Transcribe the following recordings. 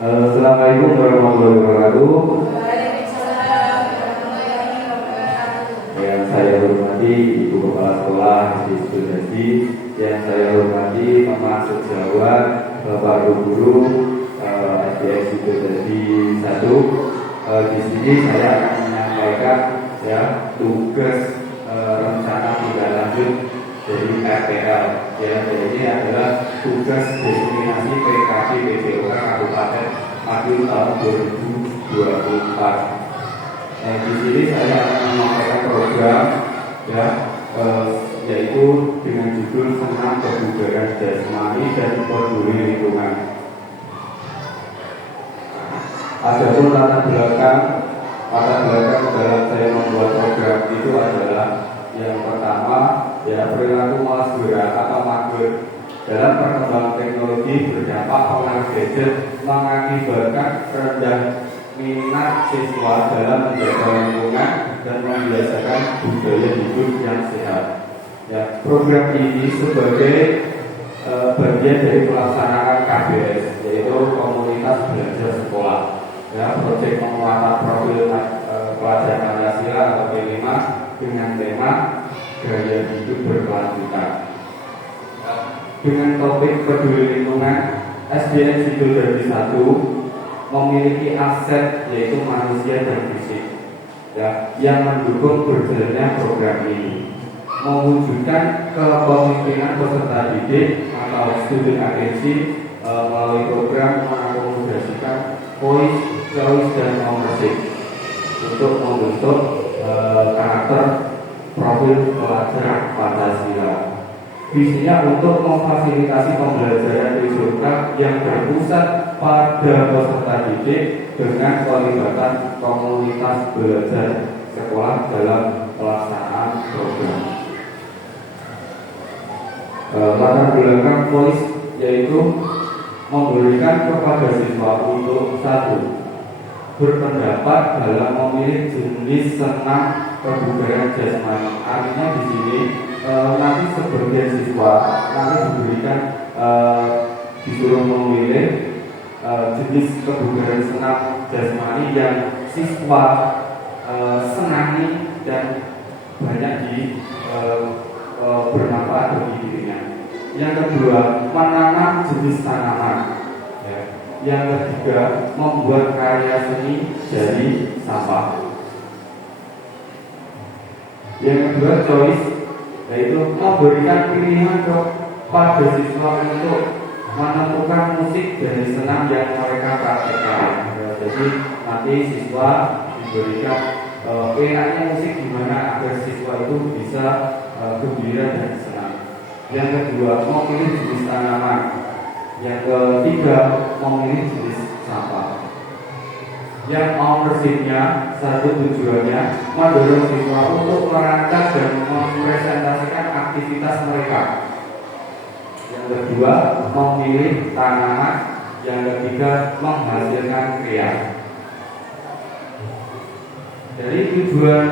Assalamualaikum warahmatullahi wabarakatuh. Waalaikumsalam warahmatullahi wabarakatuh. Yang saya hormati Ibu Kepala Sekolah SD Haji, yang saya hormati Mama Sejawat, Bapak Guru SD Haji 1. Di sini saya akan menyampaikan tugas rencana tindak lanjut dari RPL. Jadi ini adalah tugas desiminasi PKP PJOK Kabupaten Madiun tahun 2024. Di sini saya akan menyampaikan program yaitu dengan judul Senam Kebugaran Jasmani dan Peduli Lingkungan. Adapun latar belakang dalam saya membuat program itu adalah yang pertama perilaku malas gerak atau mager. Dalam perkembangan teknologi berdampak pengaruh gadget mengakibatkan rendah minat siswa dalam menjaga lingkungan dan membiasakan budaya hidup yang sehat. Program ini sebagai bagian dari pelaksanaan KBS, yaitu Komunitas Belajar Sekolah. Proyek penguatan profil pelajar Pancasila atau P5 dengan tema gaya hidup berkelanjutan. Dengan topik peduli lingkungan, SDN Sidoarjo 1 memiliki aset yaitu manusia dan fisik yang mendukung berjalannya program ini, mewujudkan kepemimpinan peserta didik atau student agency melalui program mengakomodasikan voice, choice, dan ownership untuk membentuk karakter profil pelajar Pancasila. Visinya untuk memfasilitasi pembelajaran visual yang berpusat pada peserta didik dengan pelibatan komunitas belajar sekolah dalam pelaksanaan program. Latar belakang voice yaitu memberikan kepada siswa untuk berpendapat dalam memilih jenis senam kebugaran jasmani. Artinya di sini nanti sebagian siswa nanti disuruh memilih jenis kebugaran senam jasmani yang siswa senangi dan banyak bermanfaat bagi dirinya. Yang kedua, menanam jenis tanaman. Yang ketiga, membuat karya seni dari sampah. Yang kedua, choice, yaitu memberikan pilihan kepada siswa untuk menentukan musik dari senam yang mereka praktekkan. Jadi nanti siswa diberikan enaknya musik gimana agar siswa itu bisa gembira dan senang. Yang kedua, memilih jenis tanaman. Yang ketiga, memilih jenis sampah. Yang ownership-nya, satu tujuannya mendorong siswa untuk merancang dan mempresentasikan aktivitas mereka. Yang kedua, memilih tanaman. Yang ketiga, menghasilkan karya. Jadi tujuan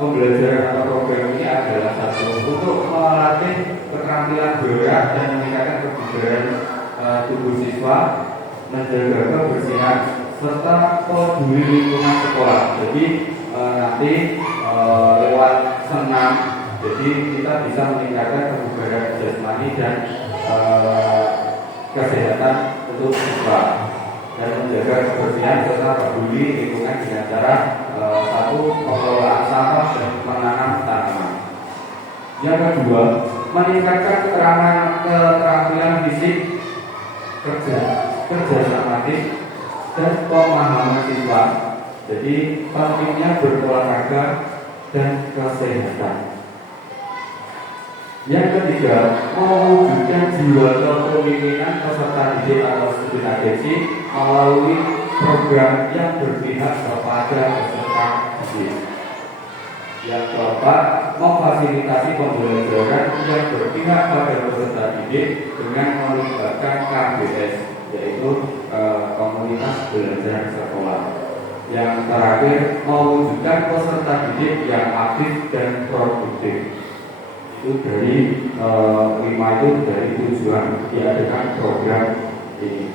pembelajaran atau program ini adalah satu, untuk melatih keterampilan gerak dan meningkatkan kebugaran tubuh siswa, menjaga kebersihan serta peduli lingkungan sekolah. Jadi nanti lewat senam, jadi kita bisa meningkatkan kebugaran jasmani dan kesehatan untuk siswa dan menjaga kebersihan serta peduli lingkungan dengan cara satu, pengelolaan sampah dan menanam tanaman. Yang kedua, meningkatkan keterampilan fisik, kerja sama dan pemahaman siswa. Jadi pentingnya berolahraga dan kesehatan. Yang ketiga, mewujudkan jiwa kepemimpinan peserta didik atau student agency melalui program yang berpihak kepada peserta didik. Yang keempat, memfasilitasi pembelajaran yang berpihak pada peserta didik dengan melibatkan KBS, yaitu Komunitas Belajar Sekolah. Yang terakhir, mewujudkan peserta didik yang aktif dan produktif. Itu dari 5 itu dari tujuan diadakan program ini.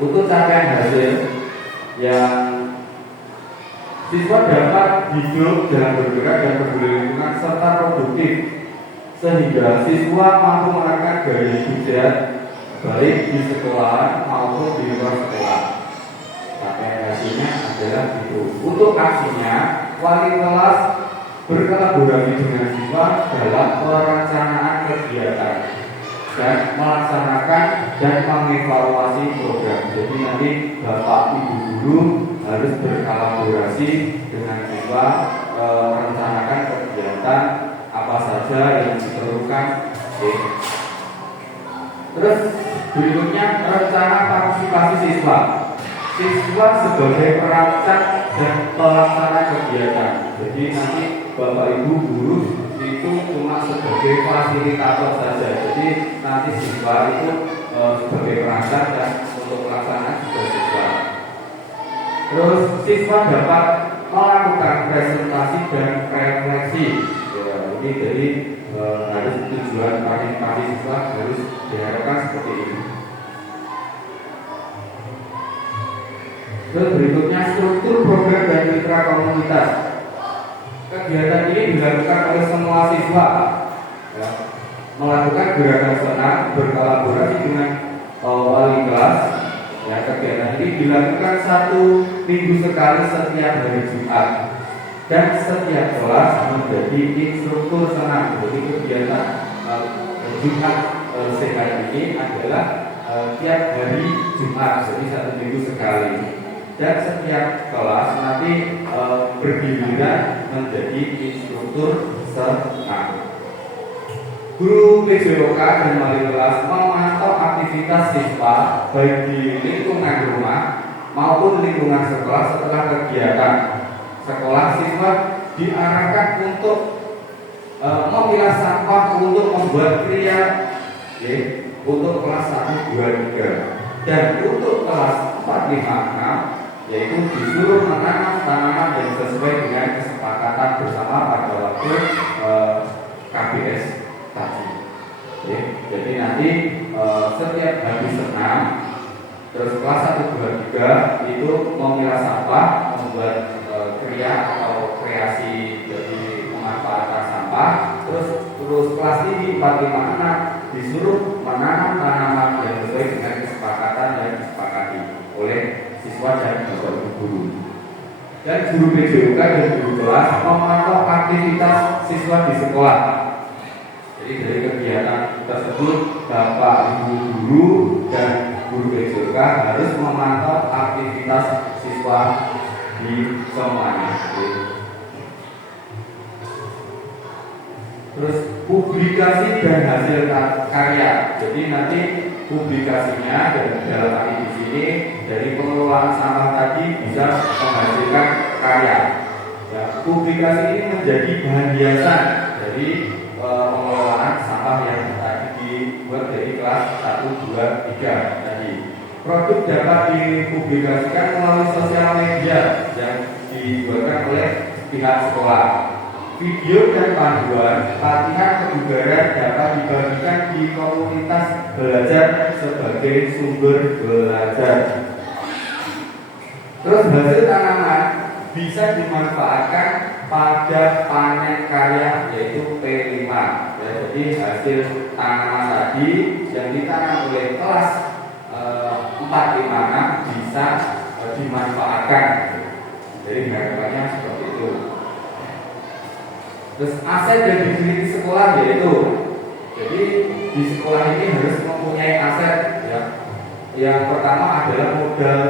Untuk capaian hasil yang siswa dapat hidup dalam bergerak dan peduli lingkungan serta produktif, sehingga siswa mampu menekan gaya hidup sehat baik di sekolah maupun di luar sekolah. Capaian hasilnya adalah itu. Untuk aksinya, wali kelas berkolaborasi dengan siswa dalam perencanaan kegiatan dan melaksanakan dan mengevaluasi program. Jadi nanti Bapak Ibu guru harus berkolaborasi dengan siswa merencanakan kegiatan apa saja yang diperlukan. Terus berikutnya rencana partisipasi siswa. Siswa sebagai perancang dan pelaksana kegiatan. Jadi nanti Bapak Ibu guru itu cuma sebagai fasilitator saja. Jadi nanti siswa itu sebagai perancang dan untuk pelaksanaan juga siswa. Terus siswa dapat melakukan presentasi dan refleksi. Ya, ini jadi harus tujuan partisipasi siswa harus diharapkan seperti ini. Terus berikutnya struktur program dan mitra komunitas. Kegiatan ini dilakukan oleh semua siswa, ya, melakukan gerakan senam berkolaborasi dengan wali kelas. Ya, kegiatan ini dilakukan 1 minggu sekali setiap hari Jumat dan setiap kelas menjadi instruktur senam. Jadi kegiatan Jumat sehat ini adalah tiap hari Jumat, jadi 1 minggu sekali. Dan setiap kelas nanti bergiliran menjadi instruktur senam. Guru PJOK dan wali kelas memantau aktivitas siswa baik di lingkungan rumah maupun lingkungan sekolah. Setelah kegiatan sekolah, siswa diarahkan untuk memilah sampah untuk membuat kria untuk kelas 1, 2, 3. Dan untuk kelas 4, 5, 6 yaitu disuruh menanam tanaman yang sesuai dengan kesepakatan bersama pada waktu KBS tadi. Jadi nanti setiap habis senam, terus kelas 1, 2, 3 itu memilah sampah, membuat kria atau kreasi jadi pemanfaatan sampah. Terus kelas ini 4, 5, 6 disuruh menanam tanaman yang sesuai dengan kesepakatan yang disepakati oleh siswa dan bapak ibu guru. Dan guru PJOK dan guru kelas memantau aktivitas siswa di sekolah. Jadi dari kegiatan tersebut bapak ibu guru dan guru PJOK harus memantau aktivitas siswa di semuanya. Terus publikasi dan hasil karya. Jadi nanti publikasinya dalam arti di sini dari pengelolaan sampah tadi bisa menghasilkan karya. Ya, publikasi ini menjadi bahan hiasan dari pengelolaan sampah yang tadi dibuat dari kelas 1, 2, 3 tadi. Produk dapat dipublikasikan melalui sosial media yang dibuatkan oleh pihak sekolah. Video dan panduan latihan kebugaran dapat dibagikan di komunitas belajar sebagai sumber belajar. Terus hasil tanaman bisa dimanfaatkan pada panen karya yaitu P5. Ya, jadi hasil tanaman tadi yang ditanam oleh kelas 4, 5, 6 bisa dimanfaatkan. Jadi harapannya seperti itu. Terus aset yang dimiliki sekolah yaitu, jadi di sekolah ini harus mempunyai aset ya. Yang pertama adalah modal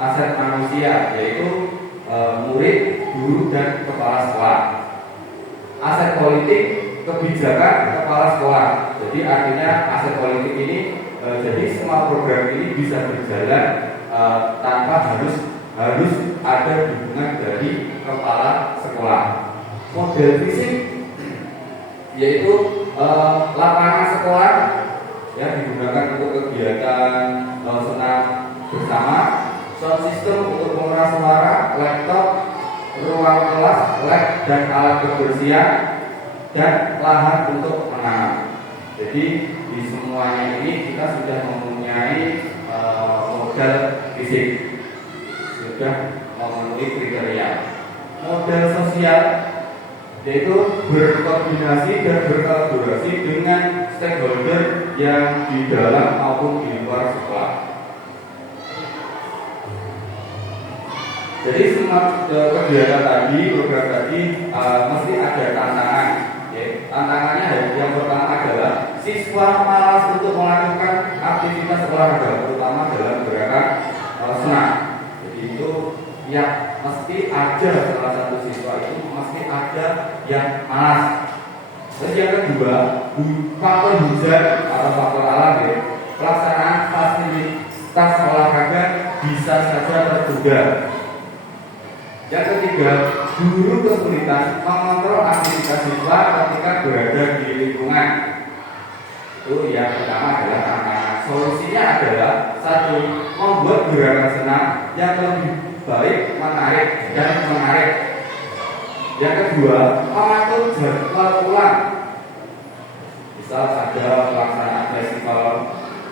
aset manusia yaitu murid, guru dan kepala sekolah. Aset politik, kebijakan kepala sekolah. Jadi artinya aset politik ini jadi semua program ini bisa berjalan tanpa harus ada dukungan dari kepala sekolah. Model fisik yaitu lapangan sekolah yang digunakan untuk kegiatan senam bersama, sound system untuk pengeras suara, laptop, ruang kelas, lab dan alat kebersihan, dan lahan untuk menanam. Jadi di semuanya ini kita sudah mempunyai modal yaitu berkoordinasi dan berkolaborasi dengan stakeholder yang di dalam maupun di luar sekolah. Jadi semua kegiatan tadi, program tadi mesti ada tantangan. Tantangannya yang pertama adalah siswa malas untuk melakukan aktivitas olahraga, terutama dalam gerakan senam. Jadi itu ya mesti ada salah satu siswa itu mesti ada yang malas. Terus yang kedua, faktor hujan atau faktor alam pelaksanaan fasilitas olahraga bisa saja tertunda. Yang ketiga, guru kesulitan mengontrol aktivitas siswa ketika berada di lingkungan. Itu yang pertama adalah tantangan. Solusinya adalah satu, membuat gerakan senam yang lebih baik, menarik dan menarik. Yang kedua, mengatur jadwal ulang. Misal ada pelaksanaan festival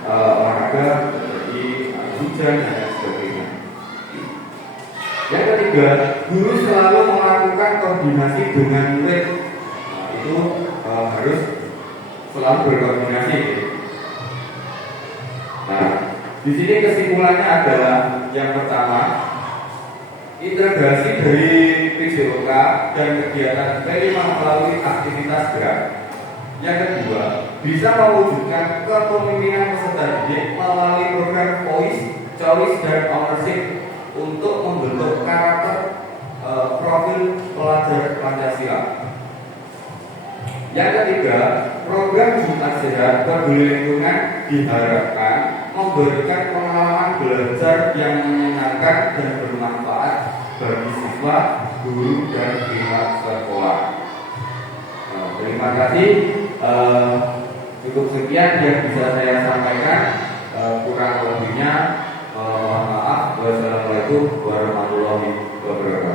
olahraga terjadi hujan dan lain sebagainya. Yang ketiga, guru selalu melakukan koordinasi dengan murid. Itu harus selalu berkoordinasi. Nah, di sini kesimpulannya adalah yang pertama, integrasi dari PJOK dan kegiatan P5 melalui aktivitas gerak. Yang kedua, bisa mewujudkan kepemimpinan peserta didik melalui program voice, choice, dan ownership untuk membentuk karakter profil pelajar Pancasila. Yang ketiga, program Jumat Sehat Peduli Lingkungan diharapkan memberikan pengalaman belajar yang menyenangkan dan bermanfaat bagi siswa, guru, dan pihak sekolah. Terima kasih. Cukup sekian yang bisa saya sampaikan. Kurang lebihnya mohon maaf. Wassalamualaikum warahmatullahi wabarakatuh.